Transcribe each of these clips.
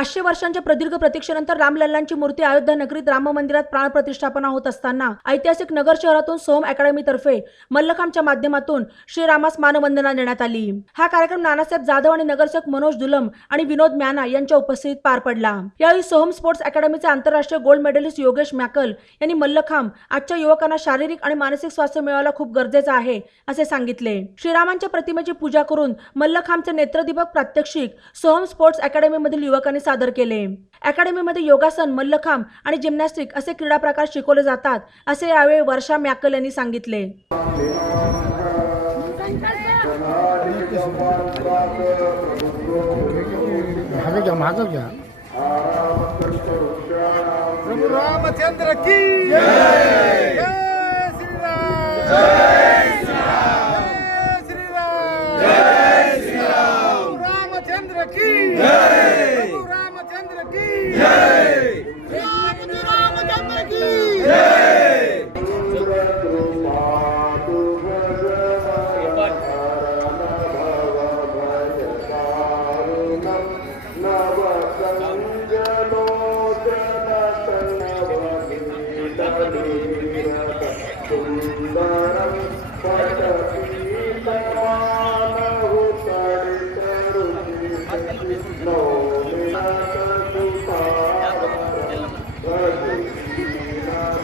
पाचशे वर्षांच्या प्रदीर्घ प्रतीक्षेनंतर रामलल्लांची मूर्ती अयोध्या नगरीत राम मंदिरात प्राणप्रतिष्ठापना होत असताना ऐतिहासिक नगर शहरातून सोम अकॅडमी तर्फे मल्लखांबच्या माध्यमातून श्रीरामास मानवंदना देण्यात आली. हा कार्यक्रम नानासाहेब जाधव आणि नगरसेवक मनोज दुलम आणि विनोद म्याना यांच्या उपस्थितीत पार पडला. यावेळी सोहम स्पोर्ट्स अकॅडमीचे आंतरराष्ट्रीय गोल्ड मेडलिस्ट योगेश मॅकल यांनी मल्लखांब आजच्या युवकांना शारीरिक आणि मानसिक स्वास्थ्य मिळवायला खूप गरजेचं आहे असे सांगितले. श्रीरामांच्या प्रतिमेची पूजा करून मल्लखांबचे नेत्रदीपक प्रात्यक्षिक सोहम स्पोर्ट्स अकॅडमीमधील युवकांनी सादर केले. अकॅडमीमध्ये योगासन मल्लखांब आणि जिम्नॅस्टिक असे क्रीडा प्रकार शिकवले जातात असे यावेळी वर्षा मॅकल यांनी सांगितले. रामचंद्र की रामचंद्र की प्रभु Yeah.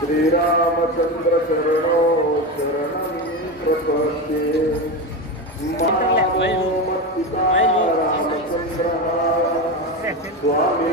श्रीरामचंद्र चरणो शरणं प्रपद्ये मानो मत्पिता रामचन्द्रः स्वामी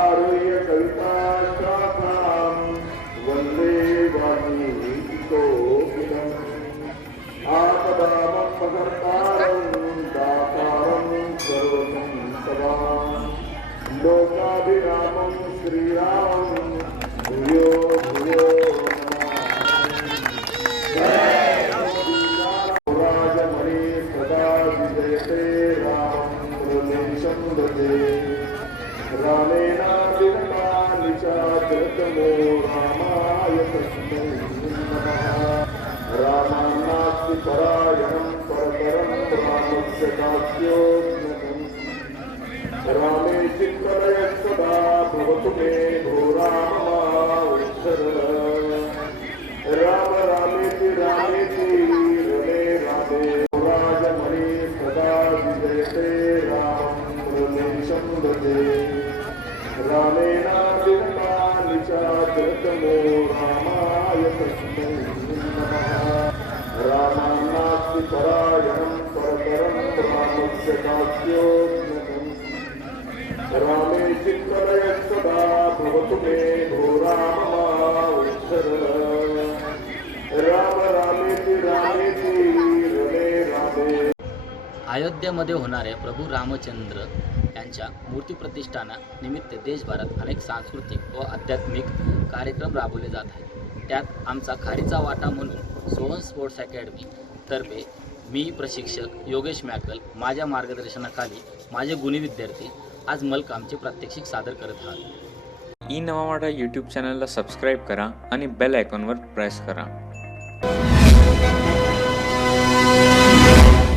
आरुह्य कविता शाखां वन्दे वाणीकोकिलम् आपदामपकर्तारं दातारं सर्वं सदा। लोकाभिरामं श्रीराम। रामान्नास्ति परायणं परतरं रामस्य दास्योन्नतम् रामे चित्तलय सदा भवतु मे भो राममावत्सर राम रामेति रामेति रमे रामे राजमणि सदा विजयते राम प्रदेशं दते रामेणादिरमानि चाचरतमो रामाय तस्मै नमः रामान्नास्ति परायणं परतरं रामस्य रामे सदा भवतु मे भो राम रामेति रामेति रमे अयोध्येमध्ये होणाऱ्या प्रभू रामचंद्र यांच्या मूर्ती निमित्त देशभरात अनेक सांस्कृतिक व आध्यात्मिक कार्यक्रम राबवले जात आहेत. त्यात आमचा खारीचा वाटा म्हणून सोहन स्पोर्ट्स अकॅडमी तर्फे मी प्रशिक्षक योगेश मॅकल माझ्या मार्गदर्शनाखाली माझे गुणी विद्यार्थी आज मलकामचे प्रात्यक्षिक सादर करत आहात. ई नवावाडा यूट्यूब चॅनलला सबस्क्राईब करा आणि बेल आयकॉनवर प्रेस करा.